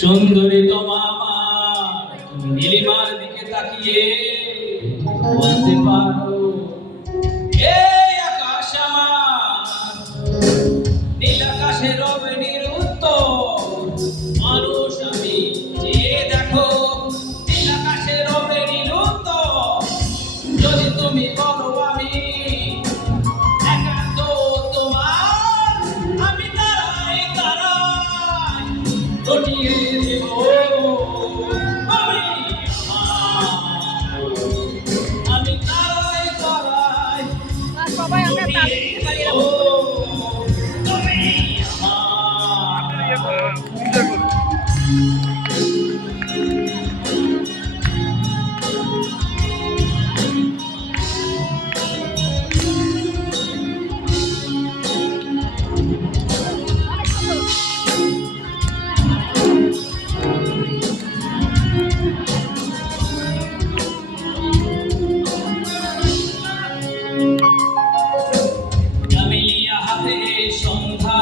সুন্দরী তোমা আমার, তুমি নীলিমার দিকে তাকিয়ে বলতে পারো, এই আকাশ আমার, নীল আকাশে রবে নিরুত্তর মানুষ আমি, যে দেখো নীল আকাশে রবে নিরুত্তর। যদি তুমি বলো আমি একান্ত তোমার, আমি তারাই তারাই রটিয়ে দেব আমি আমার। আমি তারাই তারাই সবাই আমরা রটিয়ে দেব তুমি আমার। কামিলিয়া হাতে সন্ধ্যা,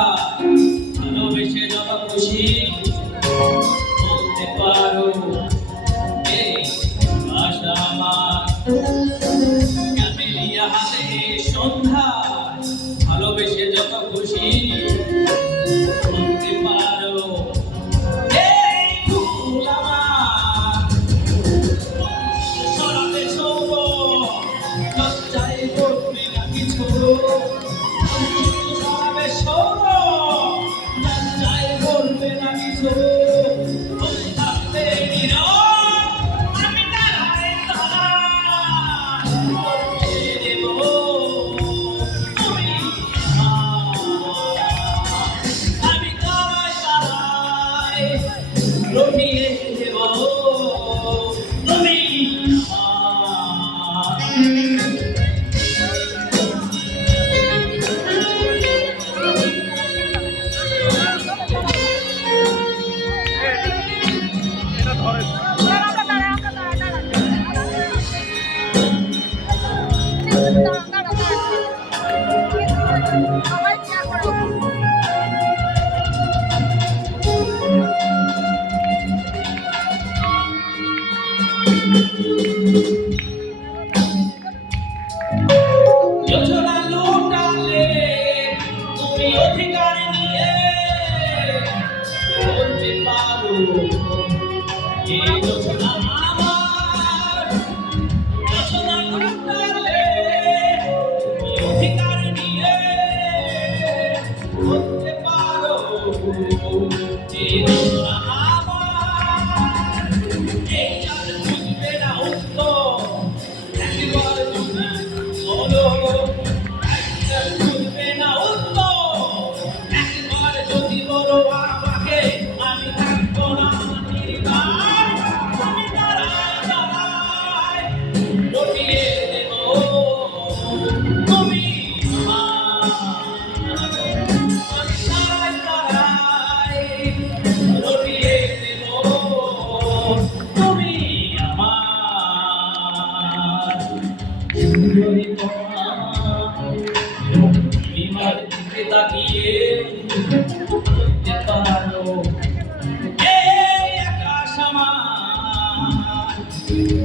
ভালোবেসে যত খুশি বলতে পারো, এই আশা আমার। কামিলিয়া হাতে সন্ধ্যা, ভালোবেসে যত খুশি বলতে পারো, এই ফুল আমার। সরাবে সৌরভ, লজ্জায় করবে না কিছু, সরাবে সৌরভ, লজ্জায় করবে না কিছু। বলে থাকবে নীরব, আমি তারাই তারাই রটিয়ে দেব তুমি আমার। আমি তারাই তারাই রটিয়ে দেব তুমি যোজনা লুটালে তুমি অধিকার নিয়ে বলতে পারো, এই যোজনা আমার। যোজনা লুটালে তুমি অধিকার নিয়ে বলতে পারো, এই যোজনা আমার। এই চাঁদ বুঝবে না উত্তর, একবার যদি বলো, একবার বুঝবে না উত্তর, একবার যদি বলো আমাকে, আমি থাকবো না নির্বাণ। আমি দাঁড়াই দাঁড়াই রটিয়ে দেব তুমি আমার। আমি দাঁড়াই দাঁড়াই রটিয়ে দেব তুমি আমার। সুন্দরী তোমা নীলিমার দিকে তাকিয়ে বলতে পারো, এই আকাশ আমার,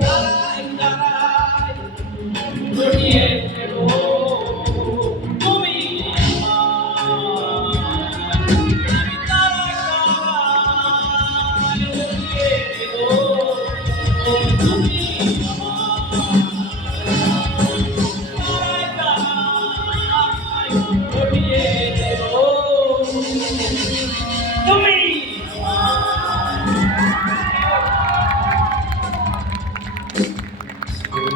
তারাই তারাই রটিয়ে দেব তুমি আমার। আমি তারাই তারাই রটিয়ে দেব তুমি আমার। তারাই তারাই